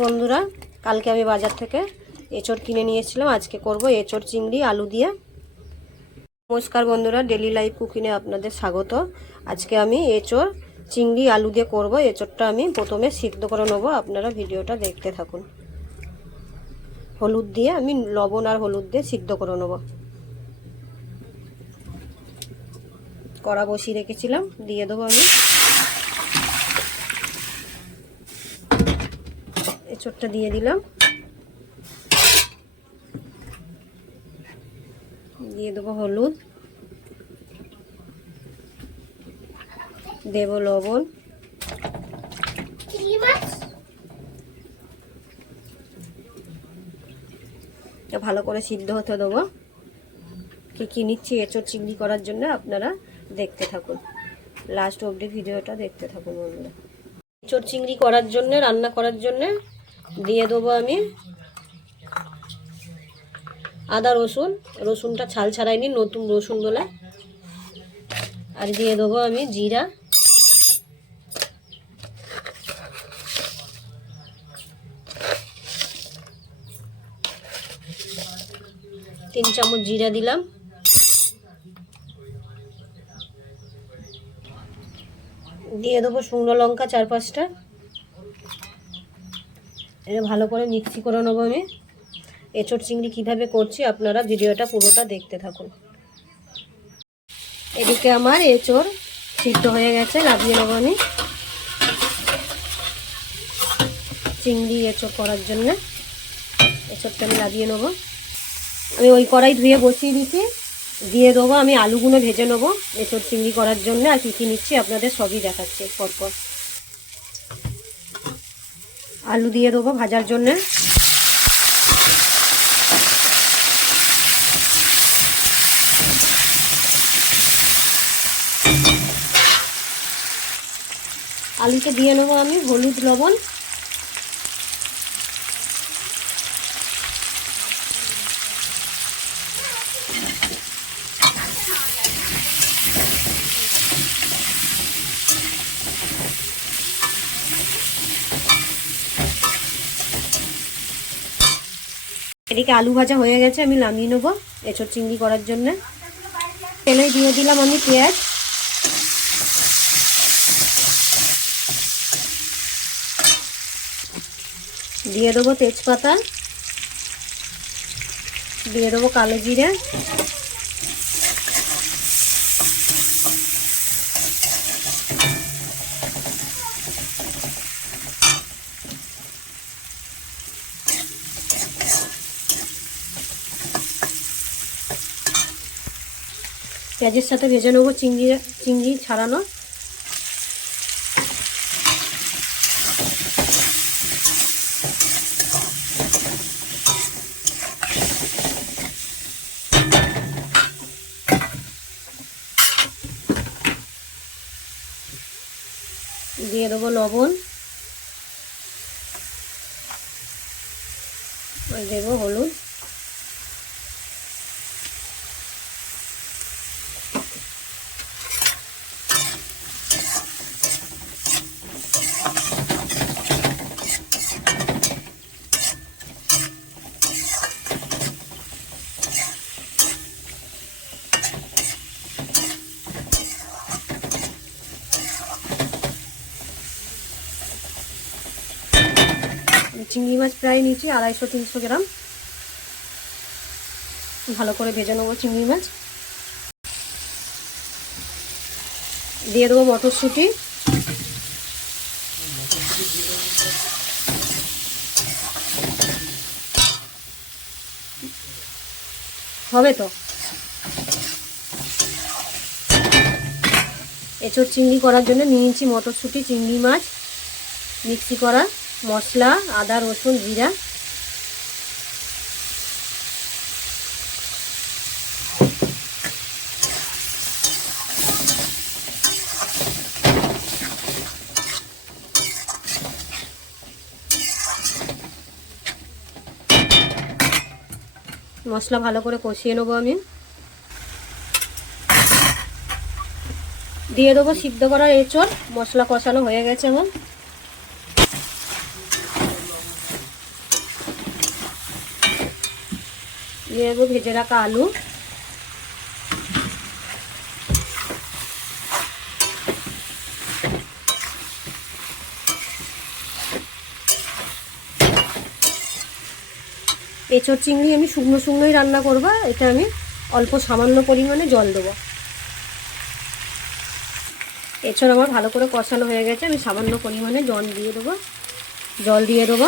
বন্ধুরা, কালকে আমি বাজার থেকে এঁচড় কিনে নিয়েছিলাম। আজকে করব এঁচড় চিংড়ি, আলু দিয়ে। নমস্কার বন্ধুরা ডেলি লাইফ কুকিংয়ে আপনাদের স্বাগত। আজকে আমি এঁচড়, চিংড়ি, আলু দিয়ে করব। এঁচড়টা আমি প্রথমে সিদ্ধ করে নেব। আপনারা ভিডিওটা দেখতে থাকুন। হলুদ দিয়ে আমি লবণ আর হলুদ দিয়ে সিদ্ধ করে নেব। কড়া বসিয়ে রেখেছিলাম। দিয়ে দেবো আমি এঁচড়টা দিয়ে দিলাম। দিয়ে দেবো হলুদ। দেব লবণ। ভালো করে সিদ্ধ হতে দেবো। কী কী নিচ্ছি এঁচড় চিংড়ি করার জন্য আপনারা দেখতে থাকুন। লাস্ট অবধি ভিডিওটা দেখতে থাকুন বন্ধুরা। এঁচড় চিংড়ি করার জন্য রান্না করার জন্য দিয়ে দেবো আমি আদা রসুন। রসুনটা ছাল ছাড়াইনি, নতুন রসুন বলে। আর দিয়ে দেবো আমি জিরা। তিন চামচ জিরা দিলাম। দিয়ে দেবো শুকনো লঙ্কা চার পাঁচটা। এটা ভালো করে মিক্সি করে নেব আমি। এঁচড় চিংড়ি কীভাবে করছি আপনারা ভিডিওটা পুরোটা দেখতে থাকুন। এদিকে আমার এঁচড় সিদ্ধ হয়ে গেছে লাভিয়ে নেব আমি। চিংড়ি এঁচড় করার জন্য এঁচড়টা আমি লাগিয়ে নেব। আমি ওই কড়াই ধুয়ে বসিয়ে দিচ্ছি দিয়ে দেবো আমি আলুগুলো ভেজে নেব এঁচড় চিংড়ি করার জন্য। আর কী কী নিচ্ছি আপনাদের সবই দেখাচ্ছি, পরপর। আলু দিয়ে দেবো ভাজার জন্যে। আলুতে দিয়ে নেব আমি হলুদ লবণ। এদিকে আলু ভাজা হয়ে গেছে, আমি নামিয়ে নেব এঁচড় চিংড়ি করার জন্য। তেলে দিয়ে দিলাম আমি পেঁয়াজ। দিয়ে দেবো তেজপাতা। দিয়ে দেবো কালো জিরে। পেঁয়াজের সাথে ভেজে নেব চিংড়ি চিংড়ি ছাড়ানো। দিয়ে দেবো লবণ। দেবো হলুদ। চিংড়ি মাছ প্রায় নিচ্ছি আড়াইশো, তিনশো গ্রাম। ভালো করে ভেজে নেব চিংড়ি মাছ। দিয়ে দেবো মটরশুঁটি। হবে তো? এঁচড় চিংড়ি করার জন্য নিয়েছি মটরশুঁটি, চিংড়ি মাছ, মিক্সি করা। মশলা, আদা, রসুন, জিরা। মশলা ভালো করে কষিয়ে নেব আমি। দিয়ে দেবো সিদ্ধ করার এঁচড়। মশলা কষানো হয়ে গেছে আমার দিয়ে দেবো ভেজে রাখা আলু। এঁচড় চিংড়ি আমি শুকনো শুকনোই রান্না করব এটা আমি অল্প সামান্য পরিমাণে জল দেবো। এঁচড় আমার ভালো করে কষানো হয়ে গেছে, আমি সামান্য পরিমাণে জল দিয়ে দেবো। জল দিয়ে দেবো।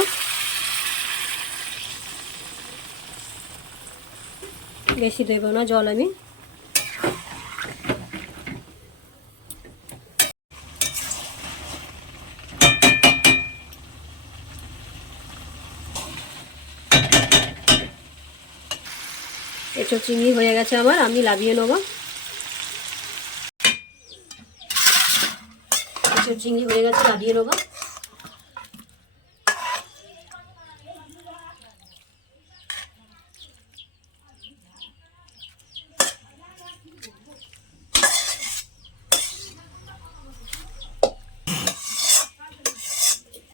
বেশি দেবো না জল আমি। এঁচড় চিংড়ি হয়ে গেছে আমার, আমি লাভিয়ে নেব। এঁচড় চিংড়ি হয়ে গেছে লাভিয়ে নেব।